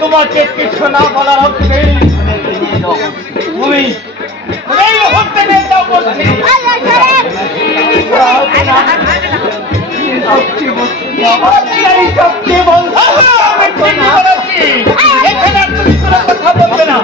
তোমাকে কিছু না বলার হচ্ছে তুমি কথা বলবে না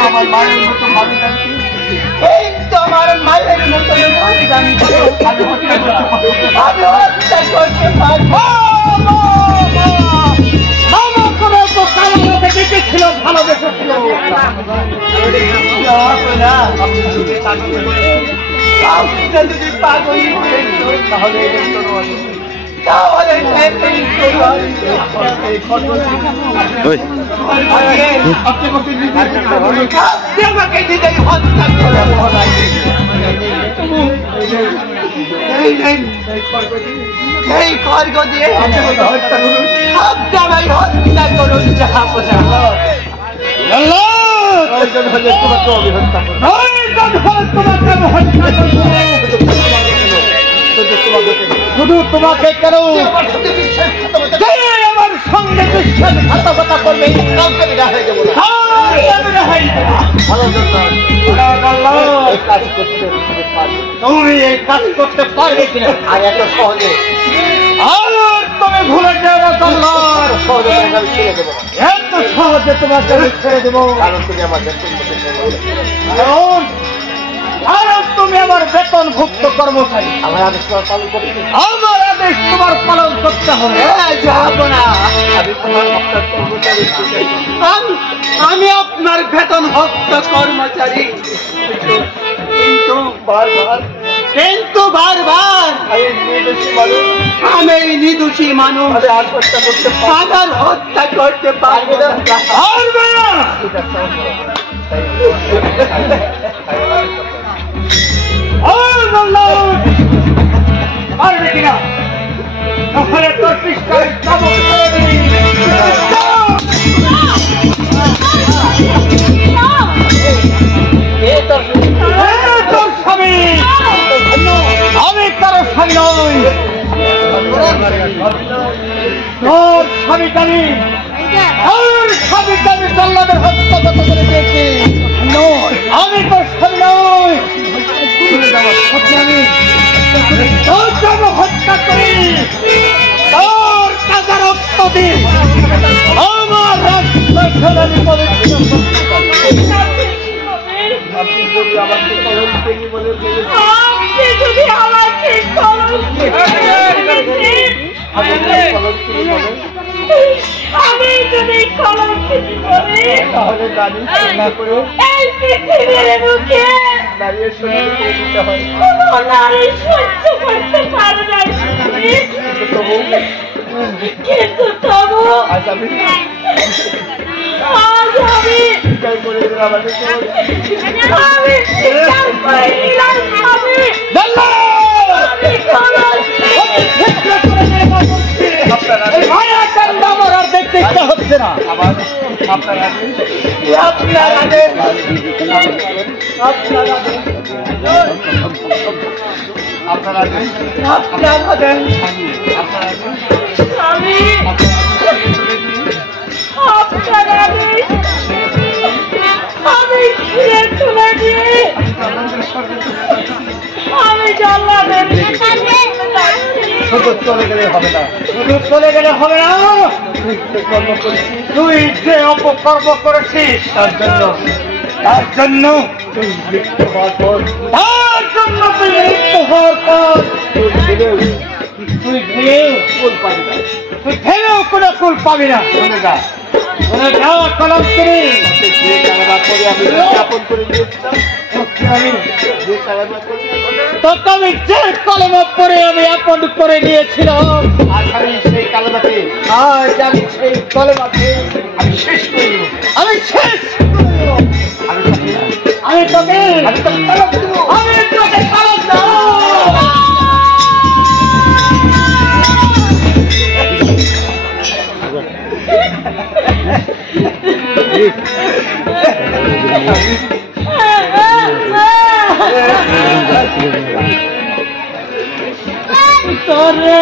তোমার মায়ের মতো ছিল ভালোবেসেছিল যদি পাগল তাহলে এই খড়গ দিয়ে হত্যা করুন যাহা তোমাকে অভিহত্যা করবো শুধু তোমাকে কেন আমার সঙ্গে বিশ্বাসঘাতকতা যে আমার সঙ্গে বিশ্বাসঘাতকতা করবে কাউকে আমি রেহাই দেবো না। আমি রেহাই দেব না। ভালো জন্য আল্লাহ, এই কাজ করতে তুমি পারবে। তুমি এই কাজ করতে পারবে কিনা আর এত সহজে আর তুমি ভুলে যাও না আল্লাহ, এত সহজে তোমাকে আমি ছেড়ে দেবো না। এত সহজে তোমাকে আমি ছেড়ে দেবো কারণ তুমি আমার বেতন করতে কারণ কারণ তুমি আমার বেতনভুক্ত কর্মচারী। আমার আদেশ তোমার পালন করতে আমার আদেশ তোমার পালন করতে হবে। যাবো না। আমি তোমার আপনার কর্মচারী ছিলাম। আমি আপনার বেতনভুক্ত কর্মচারী, কিন্তু বারবার কিন্তু বারবার আমি নির্দোষী মানুষ। আমি এই নির্দোষী মানুষ আমি আত্মহত্যা করতে পারবো আমার হত্যা করতে পারবে না। পারবে না। পারবে কিনা? তাহলে তোর পিস্তায় চাবুক ফেলে দিবি। তোর স্বামী, আমি কারো স্বামী নই। তোর স্বামীকারী আমার স্বামীকারী জল্লাদের হস্তগত করে দিয়েছি। আমি তোর স্বামী নই। তোর জন্য হত্যা করি, তোর কাজা রক্ত দিই, আমার রক্ত ফেলানি পবিত্র করতে পারি। আপনি যদি আমাকে কলঙ্কিনী বলে ভেবেছেন, আপনি যদি আমাকে কলঙ্কিনী আমি যদি কলঙ্কিনী বলে, আমি যদি কলঙ্কিনী বলি, তাহলে নারী না করে এই পৃথিবীর বুকে নারীর শরীর করে দিতে হয়। কোনো নারী সহ্য করতে পারে না। কিন্তু তবু আজ আমি আজ আমি স্বীকার করে দিলাম, আমি তোমার স্বীকার করে নিলাম, আমি আমার আর দেখতে ইচ্ছা হচ্ছে না। আবার আপনার আদেশ, আপনার আদেশ, আপনার আদেশ, আপনার আদেশ, আপনার আদেশ, আপনার আদেশ, আমি আপনার আদেশ আমি ছিঁড়ে তুলে দিয়ে আমি জানলাম শুধু চলে গেলে হবে না। শুধু চলে গেলে হবে না। যে কর্ম করেছি তুই যে অপকর্ম করেছিস তার জন্য তুই মৃত্যু হওয়ার পর তুই মৃত্যু হওয়ার পর তুই দিলেও তুই ভেবেও ফুল পাবি না। তুই ভেবেও কোনো ফুল পাবি না। শুনে যা, বলে যাও কলঙ্কিনী, যে কারণা করে আমি স্থাপন করে দিয়েছিলাম, আমি যে কারণা করে তোকে আমি যে কলমা পরে আমি আপন করে নিয়েছিলাম, আজ আমি সেই কালমাকে আজ আমি সেই কলমাকে আমি শেষ করে দেব। আমি শেষ আমি তাকে আমি তোকে তালাক দেব। আমি তোকে তালাক দেব। তোরে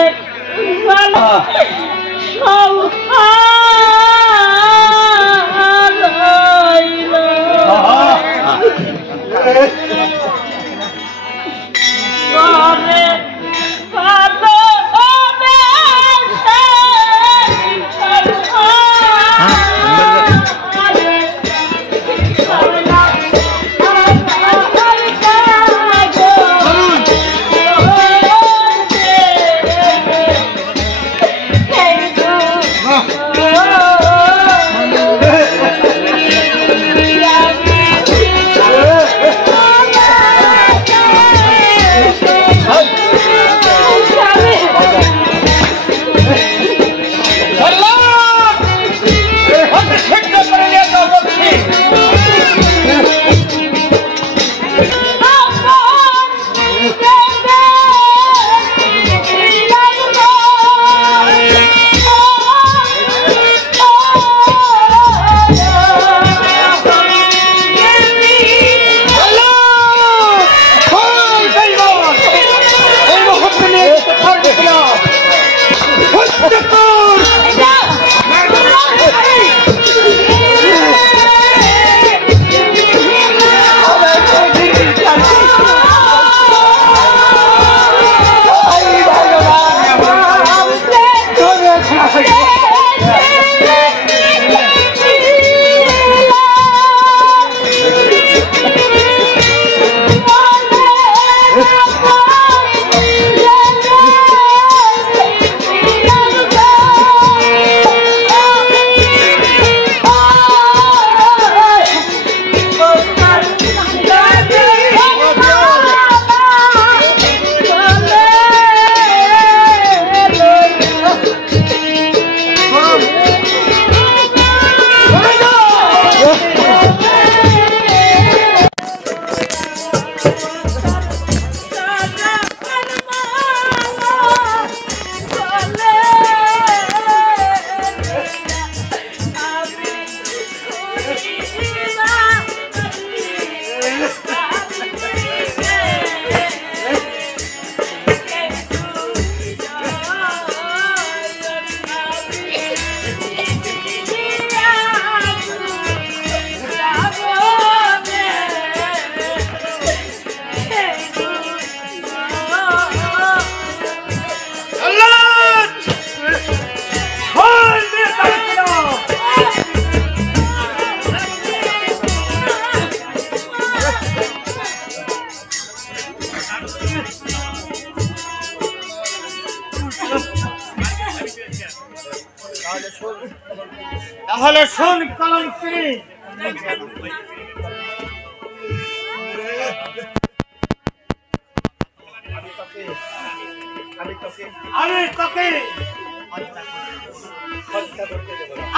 তাহলে শোন কলঙ্কিনী,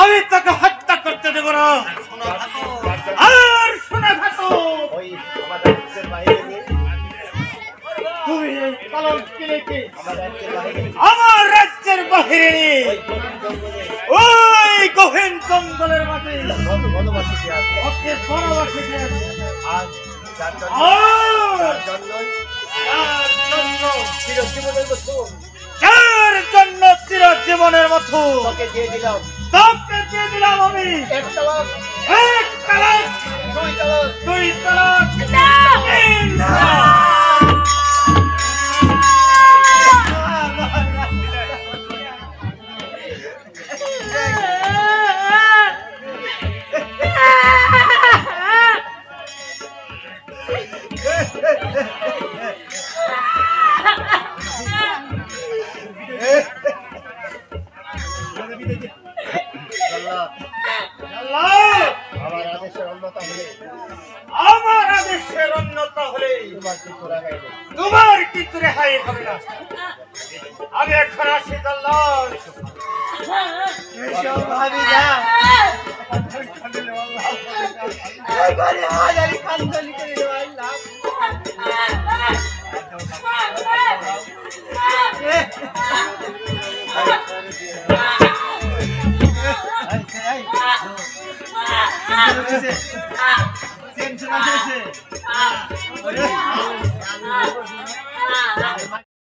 আমি তোকে হত্যা করতে দেব না। আর শোনা থাকো, তুমি এই কলঙ্কিনীকে আমার রাজ্যের বাহিরে ওই গহীন জঙ্গলের মাঝে ওকে বনবাসে দিয়ে আসবে। যার জন্য চিরজীবনের মতো তোকে দিয়ে দিলাম আমি এক তালাক, দুই তালাক, তিন তালাক। আমার আদেশের অন্যতা হলে তোমার কিন্তু রেহাই হবে না। আমি এখন আসি আল্লাহ।